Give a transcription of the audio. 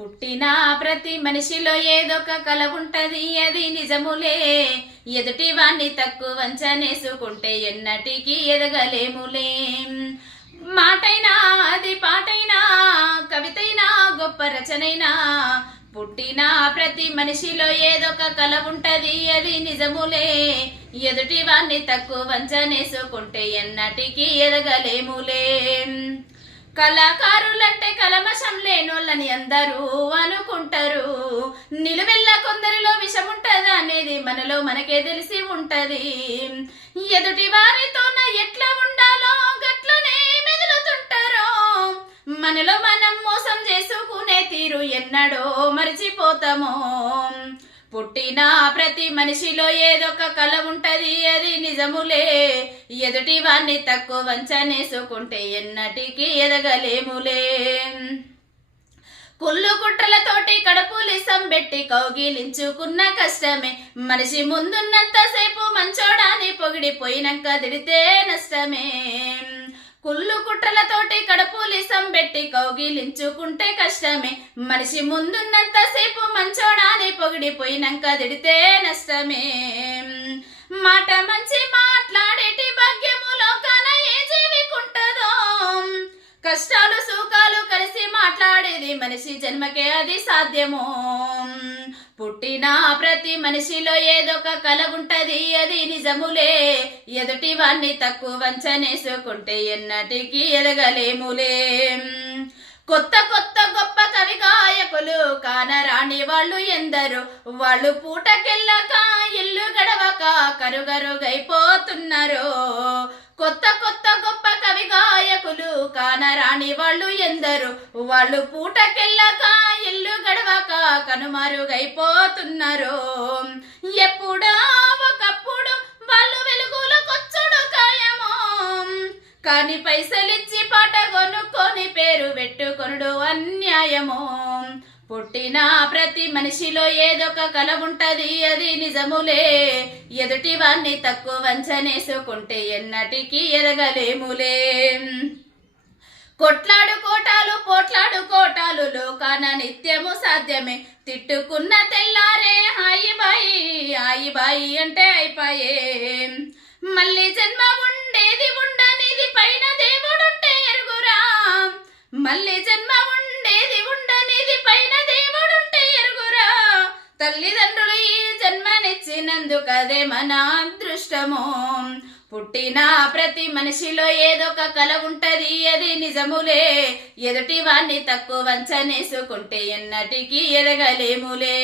పుట్టిన ప్రతి మనిషిలో ఏదొక కల ఉంటది అది నిజములే. ఎదుటి వాణ్ణి తక్కువ వంచనేసుకుంటే ఎన్నటికీ ఎదగలేములే. మాటైనా అది పాటైనా కవితైనా గొప్ప రచనైనా పుట్టిన ప్రతి మనిషిలో ఏదొక కల ఉంటది అది నిజములే. ఎదుటి వాణ్ణి తక్కువ వంచనేసుకుంటే ఎన్నటికీ ఎదగలేములే. కళాకారులంటే కలమశం లేనోళ్ళని అందరూ అనుకుంటారు. నిలువెల్ల కొందరిలో విషం అనేది మనలో మనకే తెలిసి ఉంటది. ఎదుటి వారితోన ఎట్లా ఉండాలో గట్లనే మెదులుతుంటారో. మనలో మనం మోసం చేసుకునే తీరు ఎన్నడో మర్చిపోతామో. పుట్టిన ప్రతి మనిషిలో ఏదొక కళ ఉంటది నిజములే. ఎదుటి వాణ్ణి తక్కువ వంచనేసుకుంటే ఎన్నటికీ ఎదగలేములే. కుళ్ళు కుట్రలతోటి కడుపులిసం పెట్టి కౌగిలించుకున్న కష్టమే. మనిషి ముందున్నంతసేపు మంచోడాని పొగిడిపోయినాక దిడితే నష్టమే. కుళ్ళు కుట్రలతోటి కడుపులిసం పెట్టి కౌగిలించుకుంటే కష్టమే. మనిషి ముందున్నంతసేపు మంచోడాని పొగిడిపోయినాక దిడితే నష్టమే. మాట ప్రతి మనిషి జన్మకే అది సాధ్యమో. పుట్టిన ప్రతి మనిషిలో ఏదొక కల ఉంటది అది నిజములే. ఎదుటి వాణ్ణి తక్కువ వంచనేసుకుంటే ఎన్నటికీ ఎదగలేములే. కొత్త కొత్త గొప్ప కవి గాయకులు కానరాని వాళ్ళు ఎందరు. వాళ్ళు పూటకెళ్ళక ఇల్లు గడవక కరుగరుగైపోతున్నారు. కొత్త కొత్త కానరాని వాళ్ళు ఎందరు. వాళ్ళు పూటకెళ్ళక ఇల్లు గడవక కనుమరుగైపోతున్నారు. ఎప్పుడో ఒకప్పుడు వాళ్ళు వెలుగులకొచ్చుడు ఖాయమో కాని పైసలిచ్చి పాట కొనుక్కొని పేరు పెట్టుకొనుడు అన్యాయమో. పుట్టిన ప్రతి మనిషిలో ఏదొక కల ఉంటది అది నిజములే. ఎదుటి వాణ్ణి తక్కువ వంచనేసుకుంటే ఎన్నటికీ ఎదగలేములే. కొట్లాడు కోటాలు పోట్లాడు కోటాలు లోకాన నిత్యము సాధ్యమే. తిట్టుకున్న తెల్లారే హాయి బాయి హాయి బాయి అంటే అయిపోయే. మళ్ళీ జన్మ ఉండేది ఉండనిది పైన దేవు తల్లిదండ్రులు ఈ జన్మనిచ్చినందుకదే మన అదృష్టము పుట్టిన ప్రతి మనిషిలో ఏదొక కల ఉంటది అది నిజములే. ఎదుటి వాణ్ణి తక్కువ వంచనేసుకుంటే ఎన్నటికీ ఎదగలేములే.